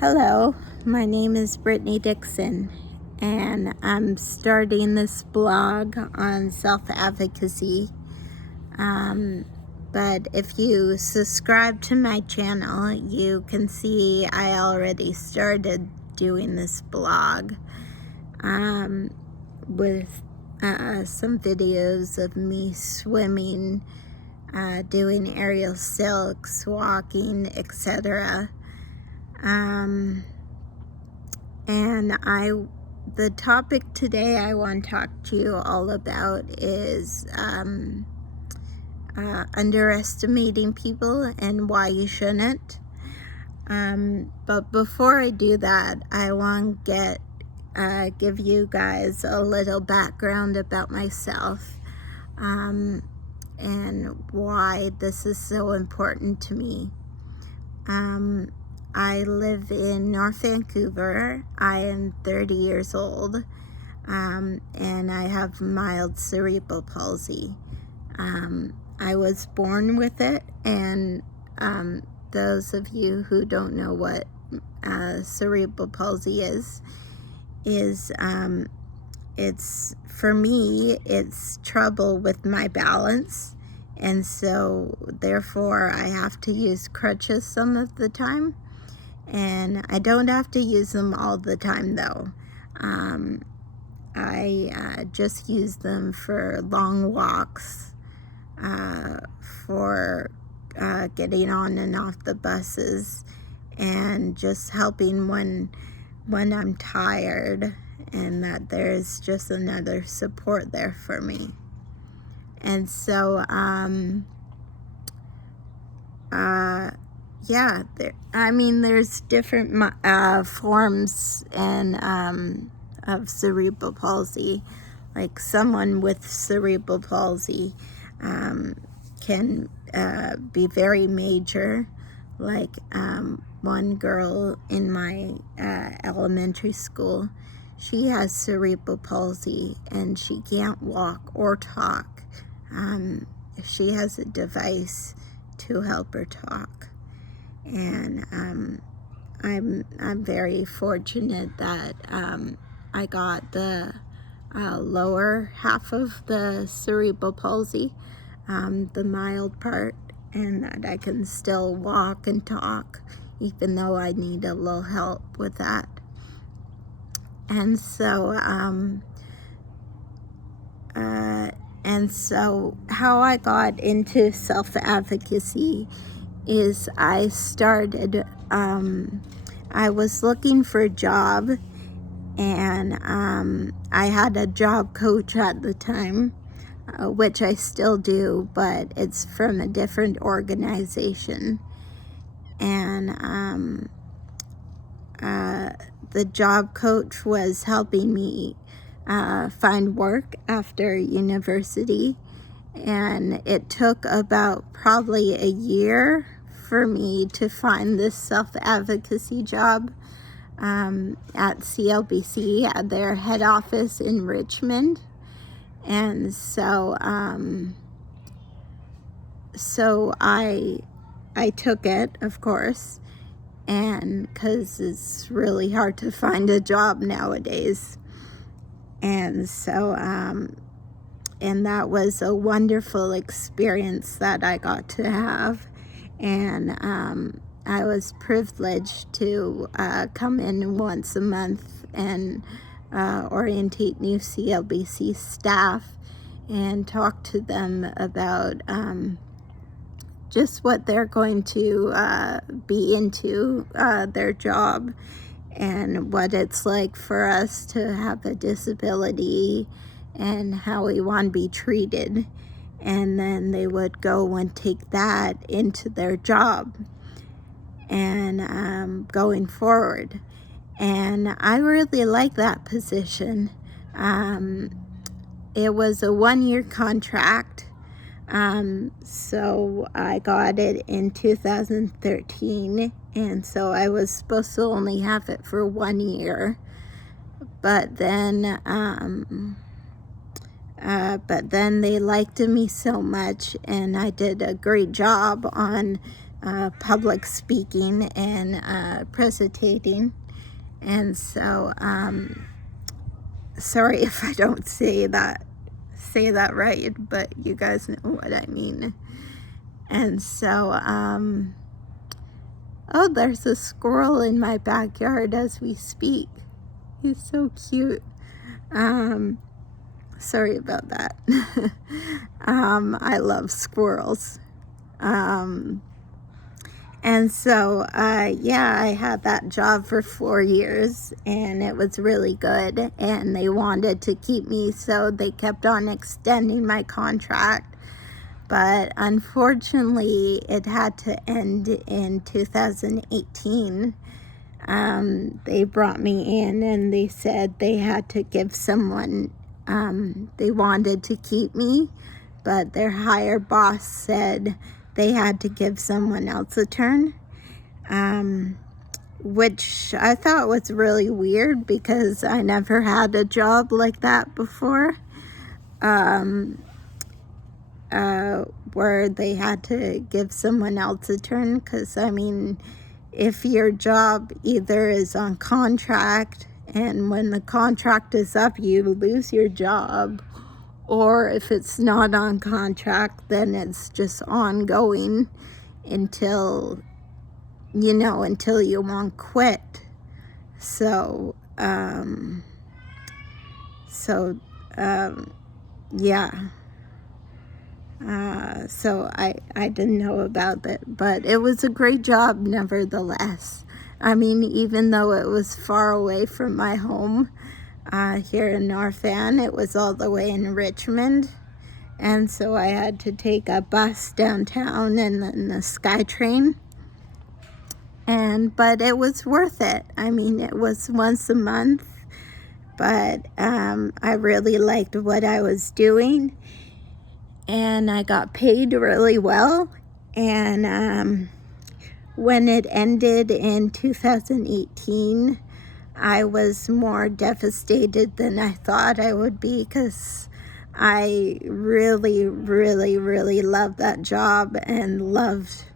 Hello, my name is Brittany Dixon, and I'm starting this blog on self-advocacy. But if you subscribe to my channel, you can see I already started doing this blog with some videos of me swimming, doing aerial silks, walking, etc. And the topic today I want to talk to you all about is underestimating people and why you shouldn't. But before I do that, I want to give you guys a little background about myself and why this is so important to me. I live in North Vancouver. I am 30 years old, and I have mild cerebral palsy. I was born with it, and those of you who don't know what cerebral palsy is it's, for me, it's trouble with my balance, and so therefore I have to use crutches some of the time. And I don't have to use them all the time, though. I just use them for long walks, for getting on and off the buses, and just helping when I'm tired, and that there's just another support there for me. And so, yeah, there's different forms of cerebral palsy. Like someone with cerebral palsy can be very major. Like one girl in my elementary school, she has cerebral palsy and she can't walk or talk. She has a device to help her talk. And I'm very fortunate that I got the lower half of the cerebral palsy, the mild part, and that I can still walk and talk, even though I need a little help with that. And so, how I got into self-advocacy is I started, I was looking for a job, and I had a job coach at the time, which I still do, but it's from a different organization. And the job coach was helping me find work after university, and it took about probably a year for me to find this self-advocacy job at CLBC at their head office in Richmond. And so I took it, of course, and because it's really hard to find a job nowadays. And so and that was a wonderful experience that I got to have. And I was privileged to come in once a month and orientate new CLBC staff and talk to them about just what they're going to be into their job, and what it's like for us to have a disability and how we want to be treated. And then they would go and take that into their job and going forward. And I really like that position. It was a 1-year contract. So I got it in 2013, and so I was supposed to only have it for 1 year. But then they liked me so much, and I did a great job on public speaking and presenting. And so, sorry if I don't say that right, but you guys know what I mean. And so, oh, there's a squirrel in my backyard as we speak. He's so cute. Sorry about that. I love squirrels. And so, yeah, I had that job for 4 years, and it was really good, and they wanted to keep me, so they kept on extending my contract. But unfortunately, it had to end in 2018. They brought me in, and they said they had to give someone, they wanted to keep me, but their higher boss said they had to give someone else a turn, which I thought was really weird because I never had a job like that before, where they had to give someone else a turn. Because, I mean, if your job either is on contract and when the contract is up, you lose your job, or if it's not on contract, then it's just ongoing until you won't quit. So, yeah. So I didn't know about it, but it was a great job nevertheless. I mean, even though it was far away from my home, here in North Van, it was all the way in Richmond, and so I had to take a bus downtown and then the SkyTrain, but it was worth it. I mean, it was once a month, but I really liked what I was doing, and I got paid really well. And when it ended in 2018, I was more devastated than I thought I would be, because I really, really, really loved that job and loved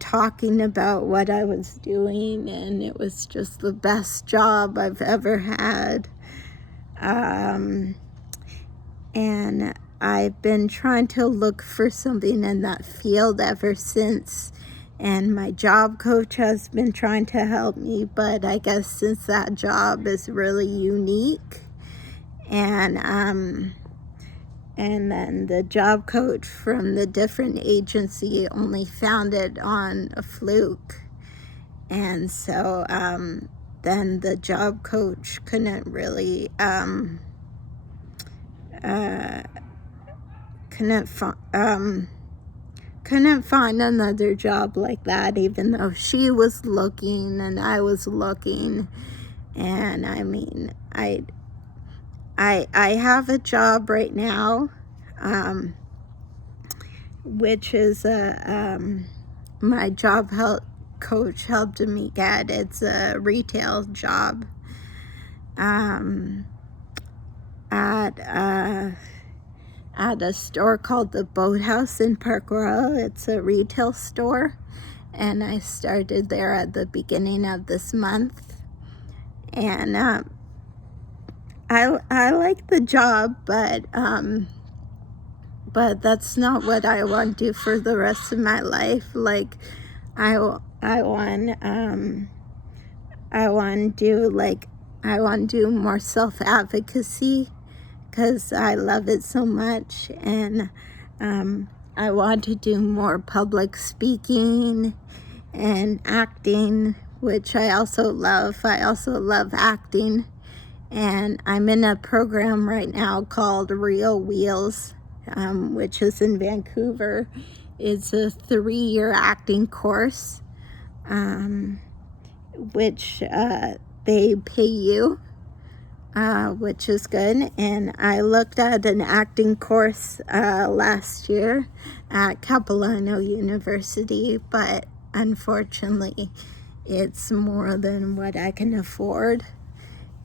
talking about what I was doing, and it was just the best job I've ever had. And I've been trying to look for something in that field ever since. And my job coach has been trying to help me, but I guess since that job is really unique, and then the job coach from the different agency only found it on a fluke, and so then the job coach couldn't really couldn't find another job like that, even though she was looking and I was looking. And I mean, I have a job right now, which is my job coach helped me get. It's a retail job at a store called the Boathouse in Park Royal. It's a retail store, and I started there at the beginning of this month. And I like the job, but that's not what I want to do for the rest of my life. Like, I want to do more self-advocacy, because I love it so much, and I want to do more public speaking and acting, which I also love. I also love acting, and I'm in a program right now called Real Wheels, which is in Vancouver. It's a 3-year acting course, which they pay you, which is good. And I looked at an acting course last year at Capilano University, but unfortunately it's more than what I can afford.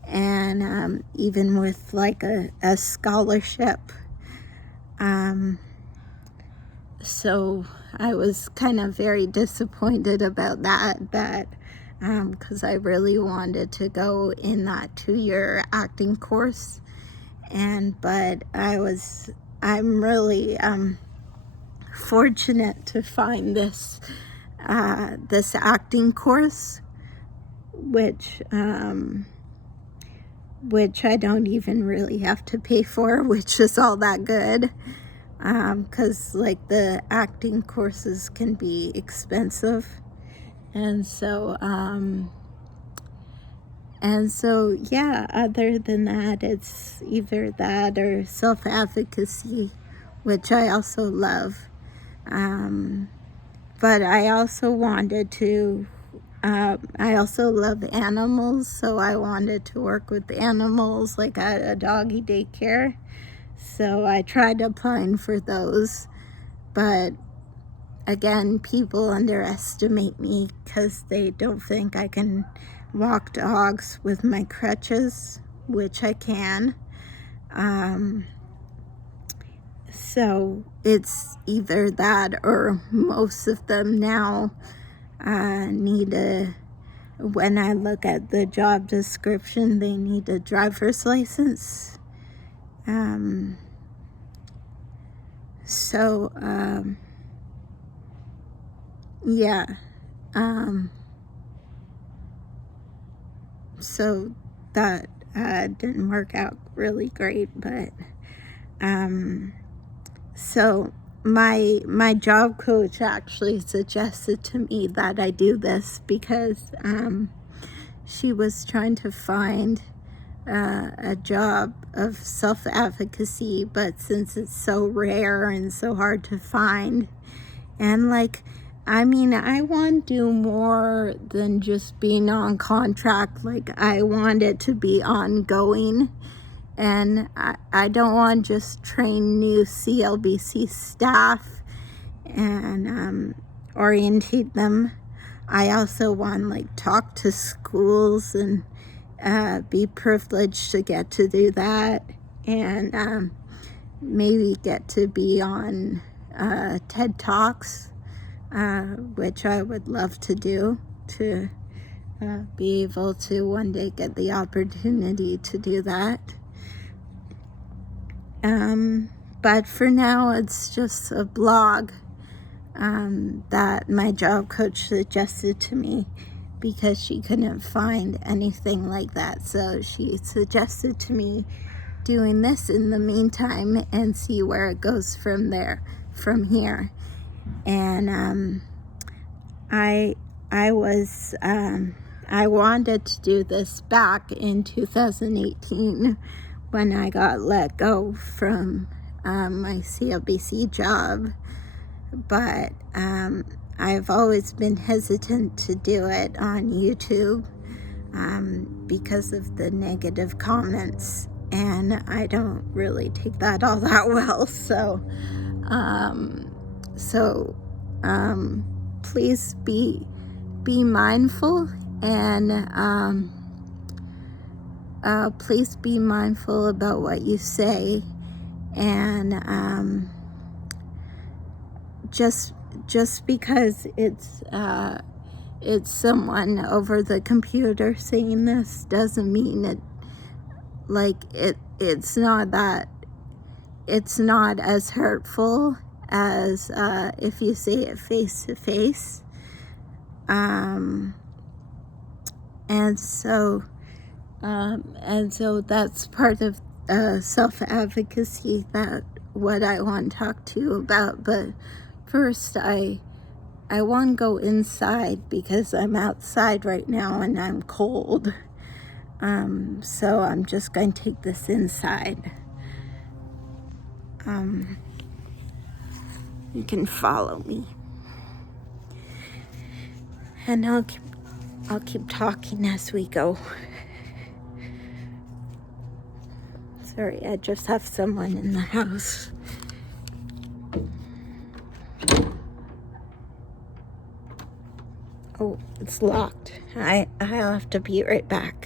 And even with like a scholarship, so I was kind of very disappointed about that, because I really wanted to go in that 2-year acting course, but I'm really fortunate to find this acting course, which I don't even really have to pay for, which is all that good, because like the acting courses can be expensive, and so yeah, other than that, it's either that or self-advocacy, which I also love. But I also wanted to, I also love animals, so I wanted to work with animals, like at a doggy daycare. So I tried applying for those, but again, people underestimate me because they don't think I can walk dogs with my crutches, which I can. So it's either that or most of them now need when I look at the job description, they need a driver's license. Yeah. So that didn't work out really great, but so my job coach actually suggested to me that I do this because she was trying to find a job of self-advocacy, but since it's so rare and so hard to find, and like, I mean, I want to do more than just being on contract. Like, I want it to be ongoing, and I don't want to just train new CLBC staff and orientate them. I also want to like talk to schools and be privileged to get to do that, and maybe get to be on TED Talks, which I would love to do, to be able to one day get the opportunity to do that. But for now, it's just a blog that my job coach suggested to me because she couldn't find anything like that. So she suggested to me doing this in the meantime and see where it goes from here. And I wanted to do this back in 2018 when I got let go from my CLBC job, but I've always been hesitant to do it on YouTube because of the negative comments, and I don't really take that all that well. So please be mindful, and please be mindful about what you say, and just because it's someone over the computer saying this doesn't mean it's not as hurtful as if you say it face to face. And so that's part of self-advocacy, that what I want to talk to you about. But first, I want to go inside because I'm outside right now and I'm cold. So I'm just going to take this inside. You can follow me, and I'll keep talking as we go. Sorry, I just have someone in the house. Oh, it's locked. I'll have to be right back.